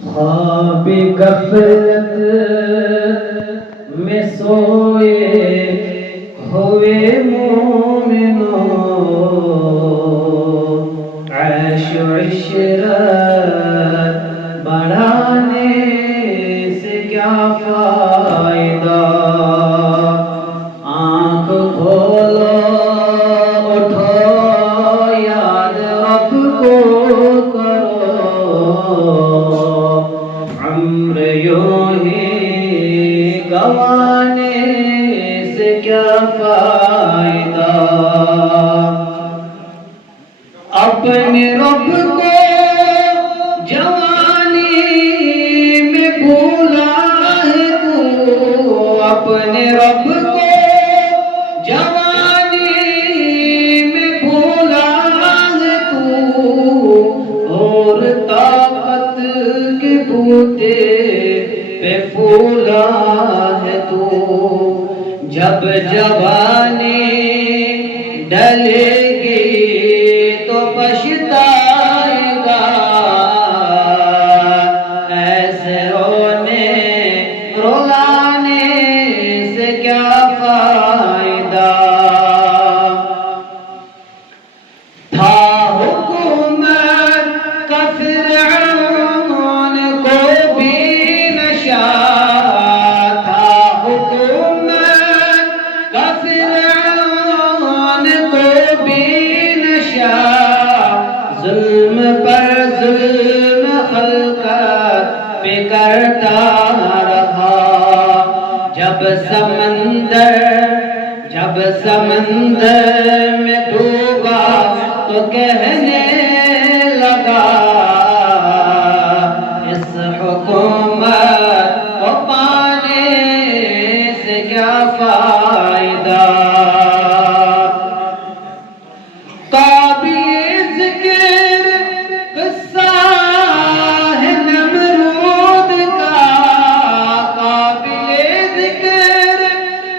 خواب غفلت میں سوئے ہوئے مومنوں، عیش و عشرت بڑھانے سے کیا فائدہ؟ آنکھ کھولو اٹھو یاد رب کو کرو، عمر یوں ہی گنوانے سے کیا فائدہ؟ اپنے رب کو جوانی میں بھولا ہے تو، اپنے رب کو جوانی میں بھولا ہے تو، اور طاقت کے بوتے پہ پھولا ہے تو، جب جوانی ڈلے گی تو پچھتائے گا، ایسے رونے رلانے سے کیا فائدہ؟ تھا حکومت کا فرعون کو بھی نشہ، تھا حکومت کا فرعون کو بھی نشہ، ظلم پر ظلم خلقت پہ کرتا رہا، جب سمندر میں ڈوبا تو کہنے لگا، اس حکومت کو پانے سے کیا فائدہ؟ قابل ذکر قصہ ہے نمرود کا، قابل ذکر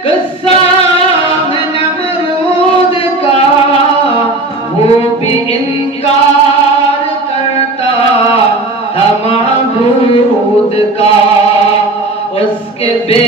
قصہ ہے نمرود کا، وہ بھی انکار کرتا تھا معبود کا، اس کے بے